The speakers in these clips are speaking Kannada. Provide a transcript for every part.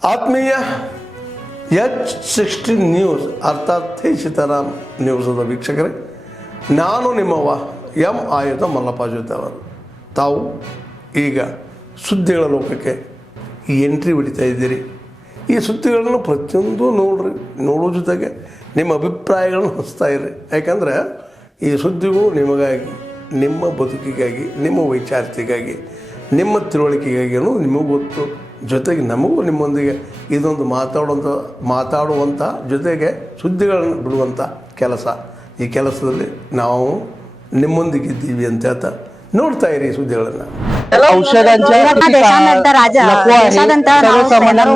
ಆತ್ಮೀಯ H60 ನ್ಯೂಸ್ ಅರ್ಥಾತ್ ಸೀತಾರಾಮ್ ನ್ಯೂಸದ ವೀಕ್ಷಕರೇ, ನಾನು ನಿಮ್ಮವ ಎಂ ಆಯುಧ ಮಲ್ಲಪ್ಪ ಜೊತೆ ಅವರು. ತಾವು ಈಗ ಸುದ್ದಿಗಳ ಲೋಕಕ್ಕೆ ಎಂಟ್ರಿ ಹೊಡಿತಾ ಇದ್ದೀರಿ. ಈ ಸುದ್ದಿಗಳನ್ನು ಪ್ರತಿಯೊಂದು ನೋಡೋ ಜೊತೆಗೆ ನಿಮ್ಮ ಅಭಿಪ್ರಾಯಗಳನ್ನು ಹಂಚ್ತಾ ಇರಿ. ಯಾಕಂದರೆ ಈ ಸುದ್ದಿಗಳು ನಿಮಗಾಗಿ, ನಿಮ್ಮ ಬದುಕಿಗಾಗಿ, ನಿಮ್ಮ ವೈಚಾರಿಕೆಗಾಗಿ, ನಿಮ್ಮ ತಿಳುವಳಿಕೆಗಾಗಿಯೂ ನಿಮಗೂ ಗೊತ್ತು. ಜೊತೆಗೆ ನಮಗೂ ನಿಮ್ಮೊಂದಿಗೆ ಇದೊಂದು ಮಾತಾಡುವಂಥ ಜೊತೆಗೆ ಸುದ್ದಿಗಳನ್ನು ಬಿಡುವಂಥ ಕೆಲಸ. ಈ ಕೆಲಸದಲ್ಲಿ ನಾವು ನಿಮ್ಮೊಂದಿಗಿದ್ದೀವಿ ಅಂತ ಹೇಳ್ತಾ ನೋಡ್ತಾ ಇರಿ ಸುದ್ದಿಗಳನ್ನು. औषधांच्या ದೇಶಾದ್ಯಂತ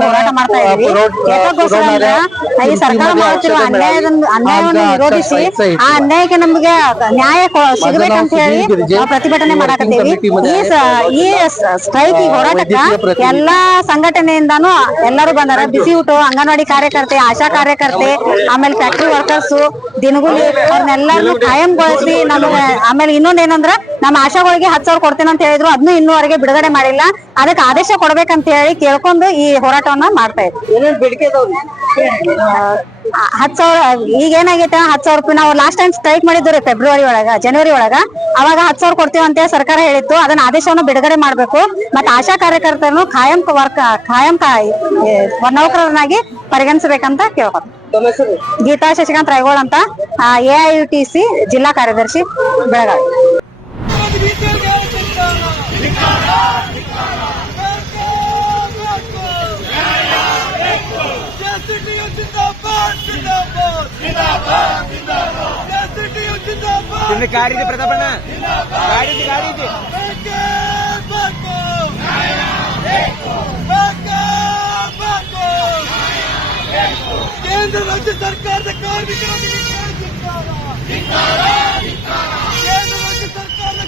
ಹೋರಾಟ ಮಾಡ್ತಾ ಇದ್ದೀವಿ. ಯಾಕೋಸ್ಕರ ಈ ಸರ್ಕಾರ ಮಾಡುತ್ತಿರುವ ಅನ್ಯಾಯವನ್ನು ವಿರೋಧಿಸಿ ಆ ಅನ್ಯಾಯಕ್ಕೆ ನಮಗೆ ನ್ಯಾಯ ಸಿಗಬೇಕಂತ ಹೇಳಿ ನಾವು ಪ್ರತಿಭಟನೆ ಮಾಡಾಕತ್ತೀವಿ. ಈ ಸ್ಟ್ರೈಕ್ ಈ ಹೋರಾಟಕ್ಕ ಎಲ್ಲಾ ಸಂಘಟನೆಯಿಂದಾನು ಎಲ್ಲರೂ ಬಂದಾರ. ಬಿಸಿ ಊಟ, ಅಂಗನವಾಡಿ ಕಾರ್ಯಕರ್ತೆ, ಆಶಾ ಕಾರ್ಯಕರ್ತೆ, ಆಮೇಲೆ ಫ್ಯಾಕ್ಟ್ರಿ ವರ್ಕರ್ಸ್, ದಿನಗೂಲಿ ಅವ್ರನ್ನೆಲ್ಲರನ್ನು ಕಾಯಂಗೊಳಿಸಿ ನಮಗೆ. ಆಮೇಲೆ ಇನ್ನೊಂದೇನಂದ್ರ ನಮ್ಮ ಆಶಾಗಳಿಗೆ 10,000 ಕೊಡ್ತೇನೆ ಅಂತ ಹೇಳಿದ್ರು, ಅದನ್ನು ಇನ್ನೂವರೆಗೆ ಬಿಡುಗಡೆ ಮಾಡಿಲ್ಲ. ಅದಕ್ಕೆ ಆದೇಶ ಕೊಡ್ಬೇಕಂತ ಹೇಳಿ ಕೇಳ್ಕೊಂಡು ಈ ಹೋರಾಟವನ್ನ ಮಾಡ್ತಾ ಇದ್ವಿ. 10,000 ಈಗ ಏನಾಗೈತೆ, 10,000 ರೂಪಾಯಿ ನಾವು ಲಾಸ್ಟ್ ಟೈಮ್ ಸ್ಟ್ರೈಕ್ ಮಾಡಿದ್ವಿ ಜನವರಿ ಒಳಗ. ಅವಾಗ 10,000 ಕೊಡ್ತೀವಿ ಸರ್ಕಾರ ಹೇಳಿತ್ತು. ಅದನ್ನ ಆದೇಶವನ್ನು ಬಿಡುಗಡೆ ಮಾಡ್ಬೇಕು. ಮತ್ತೆ ಆಶಾ ಕಾರ್ಯಕರ್ತರನ್ನು ಖಾಯಂ ನೌಕರರನ್ನಾಗಿ ಪರಿಗಣಿಸಬೇಕಂತ ಕೇಳ್ಬೋದು. ಗೀತಾ ಶಶಿಕಾಂತ್ ರೈಗೋಳ್ ಅಂತ, AIUTC ಜಿಲ್ಲಾ ಕಾರ್ಯದರ್ಶಿ, ಬೆಳಗಾವಿ. ಗಾಡಿ ಪ್ರತಾಪಣ್ಣ ಗಾಡಿ ಕೇಂದ್ರ ರಾಜ್ಯ ಸರ್ಕಾರದ ಕಾರ್ಮಿಕರ ರಾಜ್ಯ ಸರ್ಕಾರದ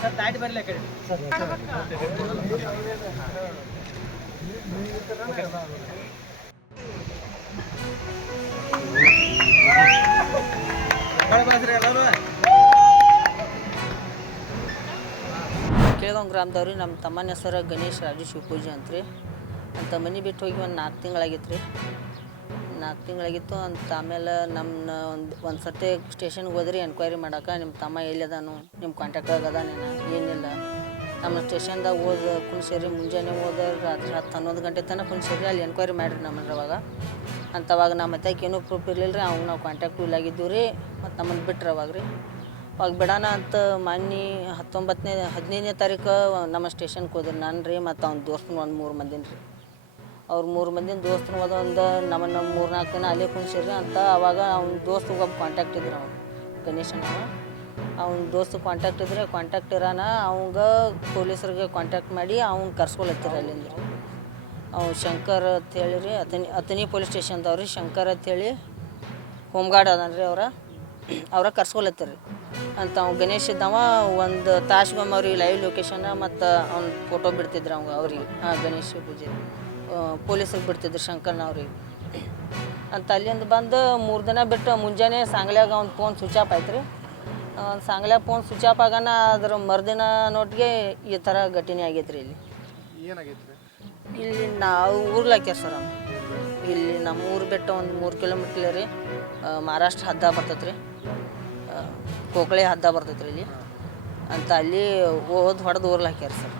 ಸರ್ ದಾಟಿ ಬರಲಿ ಆ ಕಡೆ ಸರ್. ಕೇಳ್ದವ್ ಗ್ರಾಮದವ್ರಿ ನಮ್ಮ ತಮ್ಮನ ಹೆಸರು ಗಣೇಶ್ ರಾಜು ಶಿವಪೂಜೆ ಅಂತ್ರಿ ಅಂತ ಮನೆ ಬಿಟ್ಟು ಹೋಗಿ ಒಂದು 4 ತಿಂಗಳಾಗಿತ್ತು ರೀ. 4 ತಿಂಗಳಾಗಿತ್ತು ಅಂತ. ಆಮೇಲೆ ನಮ್ಮನ್ನ ಒಂದು ಸರ್ತಿ ಸ್ಟೇಷನ್ಗೆ ಹೋದ್ರಿ ಎನ್ಕ್ವೈರಿ ಮಾಡೋಕೆ. ನಿಮ್ಮ ತಮ್ಮ ಎಲ್ಲಿದಾನು, ನಿಮ್ಮ ಕಾಂಟ್ಯಾಕ್ಟಾಗ ಅದಾನೇನ, ಏನಿಲ್ಲ. ನಮ್ಮ ಸ್ಟೇಷನ್ದಾಗ ಕುಣ್ಸೇರಿ ಮುಂಜಾನೆ ರಾತ್ರಿ 10-11 ಗಂಟೆ ತನಕ ಕುಣ್ಸೇರಿ. ಅಲ್ಲಿ ಎನ್ಕ್ವೈರಿ ಮಾಡಿರಿ ನಮ್ಮನ್ನ ಅವಾಗ. ಅಂಥವಾಗ ನಮ್ಮ ಮತ್ಯಾಕೆ ಏನೂ ಪ್ರೂಫ್ ಇರಲಿಲ್ಲ ರೀ. ನಾವು ಕಾಂಟ್ಯಾಕ್ಟು ಇಲ್ಲಾಗಿದ್ದೀವಿ ರೀ. ಮತ್ತು ನಮ್ಮನ್ನು ಬಿಟ್ರೆ ಅವಾಗ ರೀ. ಅವಾಗ ಬಿಡೋಣ ಅಂತ ಮೊನ್ನೆ 15ನೇ ತಾರೀಕು ನಮ್ಮ ಸ್ಟೇಷನ್ಗೆ ಹೋದ್ರಿ ನಾನು ರೀ, ಮತ್ತು ಅವ್ನ ದೋಸ್ತನ ಒಂದು 3 ಮಂದಿನ ರೀ. ಅವ್ರು 3 ಮಂದಿನ ದೋಸ್ತನ ಹೋದ ನಮ್ಮನ್ನು 3-4 ದಿನ ಅಲ್ಲೇ ಕುಣ್ಸಿರಿ ಅಂತ. ಅವಾಗ ಅವ್ನ ದೋಸ್ತಿಗೆ ಒಬ್ಬ ಕಾಂಟ್ಯಾಕ್ಟ್ ಇದ್ರಿ, ಅವ್ನು ಗಣೇಶನ. ಅವ್ನ ದೋಸ್ತು ಕಾಂಟ್ಯಾಕ್ಟ್ ಇದ್ರೆ ಕಾಂಟ್ಯಾಕ್ಟ್ ಇರೋಣ ಅವಂಗೆ ಪೊಲೀಸರಿಗೆ ಕಾಂಟ್ಯಾಕ್ಟ್ ಮಾಡಿ ಅವ್ನು ಕರ್ಸ್ಕೊಳತ್ತೀರಿ ಅಲ್ಲಿಂದ ರೀ. ಅವ್ನು ಶಂಕರ್ ಅಂತ ಹೇಳಿ ರೀ, ಅತನಿ ಪೊಲೀಸ್ ಸ್ಟೇಷನ್ದವ್ರಿ. ಶಂಕರ್ ಅಂಥೇಳಿ ಹೋಮ್ ಗಾರ್ಡ್ ಅದಾನ ರೀ. ಅವ್ರ ಕರ್ಸ್ಕೊಳತ್ತೀರಿ ಅಂತ. ಅವ್ನು ಗಣೇಶ್ ಇದ್ದವ ಒಂದು ತಾಸ್ಗೊಮ್ಮೆ ಅವ್ರಿಗೆ ಲೈವ್ ಲೊಕೇಶನ್ ಮತ್ತು ಅವ್ನ ಫೋಟೋ ಬಿಡ್ತಿದ್ರು ಅವ್ರಿಗೆ. ಗಣೇಶ್ ಪೂಜೆ ಪೊಲೀಸರಿಗೆ ಬಿಡ್ತಿದ್ರು ಶಂಕರ್ನವ್ರಿಗೆ ಅಂತ. ಅಲ್ಲಿಂದ ಬಂದು 3 ದಿನ ಬಿಟ್ಟು ಮುಂಜಾನೆ ಸಾಂಗ್ಲ್ಯಾಗ ಅವ್ನ ಫೋನ್ ಸ್ವಿಚ್ ಆಫ್ ಆಯ್ತು ರೀ. ಸಾಂಗ್ಲ್ಯಾಗ ಫೋನ್ ಸ್ವಿಚ್ ಆಫ್ ಆಗೋಣ ಅದ್ರ ಮರುದಿನ ನೋಟಿಗೆ ಈ ಥರ ಘಟನೆ ಆಗೈತೆ ರೀ. ಇಲ್ಲಿ ನಾವು ಊರ್ಲಾಕ್ಯಾರ ಸರ್. ಇಲ್ಲಿ ನಮ್ಮ ಊರು ಬಿಟ್ಟು ಒಂದು 3 ಕಿಲೋಮೀಟ್ರ್ ರೀ. ಮಹಾರಾಷ್ಟ್ರ ಹದ್ದ ಬರ್ತೈತೆ ರೀ, ಕೋಕಳೆ ಹದ್ದ ಬರ್ತೈತೆ ರೀ ಇಲ್ಲಿ ಅಂತ. ಅಲ್ಲಿ ಹೊಡೆದು ಊರ್ಲಿ ಹಾಕ್ಯಾರ ಸರ್.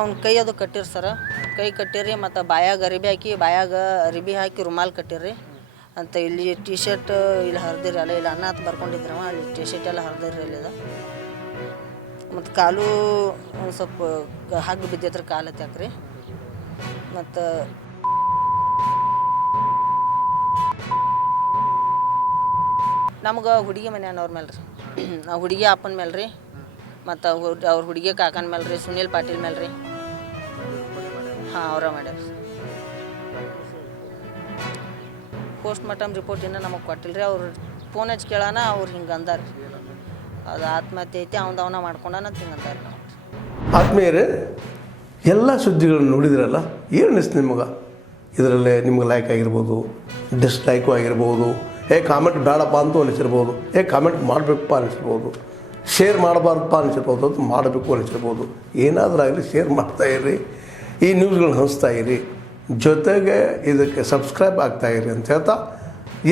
ಅವ್ನ ಕೈ ಅದು ಕಟ್ಟಿರಿ ಸರ್. ಕೈ ಕಟ್ಟಿರಿ ಮತ್ತು ಬಾಯಾಗ ಅರಿಬಿ ಹಾಕಿ ರುಮಾಲ್ ಕಟ್ಟಿರಿ ಅಂತ. ಇಲ್ಲಿ ಟಿ ಶರ್ಟ್ ಇಲ್ಲಿ ಹರಿದಿರಿ ಅಲ್ಲ, ಇಲ್ಲಿ ಅನ್ನ ಅಂತ ಬರ್ಕೊಂಡಿದ್ರವ. ಅಲ್ಲಿ ಟಿ ಶರ್ಟ್ ಎಲ್ಲ ಹರಿದಿರಿ ಅಲ್ಲಿದ. ಮತ್ತು ಕಾಲು ಒಂದು ಸ್ವಲ್ಪ ಹಗ್ಗ ಬಿದ್ದೈತ್ರಿ, ಕಾಲು ಹತ್ಯಾಕ್ರಿ. ಮತ್ತು ನಮ್ಗೆ ಹುಡುಗಿ ಮನೆಯವ್ರ ಮೇಲೆ ರೀ, ನಾವು ಹುಡುಗಿ ಅಪ್ಪನ ಮೇಲೆ ರೀ, ಮತ್ತು ಅವ್ರ ಹುಡುಗಿ ಕಾಕನ ಮೇಲೆ ರೀ, ಸುನೀಲ್ ಪಾಟೀಲ್ ಮೇಲೆ ರೀ. ಹಾಂ, ಅವರ ಮಾಡ್ಯಾರ. ಪೋಸ್ಟ್ ಮಾರ್ಟಮ್ ರಿಪೋರ್ಟ್ ಇನ್ನೂ ನಮಗೆ ಕೊಟ್ಟಿಲ್ಲ ರೀ. ಅವ್ರು ಫೋನ್ ಹಚ್ಚಿ ಕೇಳೋಣ, ಅವ್ರು ಹಿಂಗೆ ಅಂದಾರ ರೀ, ಅದು ಆತ್ಮಹತ್ಯೆ ಐತಿ, ಅವನ ಮಾಡ್ಕೊಂಡಾನ ಅಂತ ಹಿಂಗೆ ಅಂದಾರ. ಆತ್ಮೀಯರೇ, ಎಲ್ಲ ಸುದ್ದಿಗಳನ್ನು ನೋಡಿದ್ರಲ್ಲ, ಏನು ಅನಿಸ್ತು ನಿಮಗೆ? ಇದರಲ್ಲೇ ನಿಮ್ಗೆ ಲೈಕ್ ಆಗಿರ್ಬೋದು, ಡಿಸ್ಲೈಕು ಆಗಿರ್ಬೋದು, ಕಾಮೆಂಟ್ ಬೇಡಪ್ಪ ಅಂತ ಅನಿಸಿರ್ಬೋದು, ಕಾಮೆಂಟ್ ಮಾಡಬೇಕಪ್ಪ ಅನಿಸಿರ್ಬೋದು, ಶೇರ್ ಮಾಡಬಾರ್ದಪ್ಪ ಅನಿಸಿರ್ಬೋದು, ಅದು ಮಾಡಬೇಕು ಅನಿಸಿರ್ಬೋದು. ಏನಾದರೂ ಆಗಲಿ ಶೇರ್ ಮಾಡ್ತಾಯಿರಿ, ಈ ನ್ಯೂಸ್ಗಳನ್ನ ಹಂಚ್ತಾಯಿರಿ, ಜೊತೆಗೆ ಇದಕ್ಕೆ ಸಬ್ಸ್ಕ್ರೈಬ್ ಆಗ್ತಾಯಿರಿ ಅಂತ ಹೇಳ್ತಾ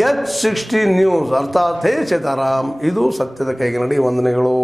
H16 ನ್ಯೂಸ್ ಅರ್ಥಾತ್ ಹೇ ಸೀತಾರಾಮ್, ಇದು ಸತ್ಯದ ಕೈಗೆ ನಡಿ. ವಂದನೆಗಳು.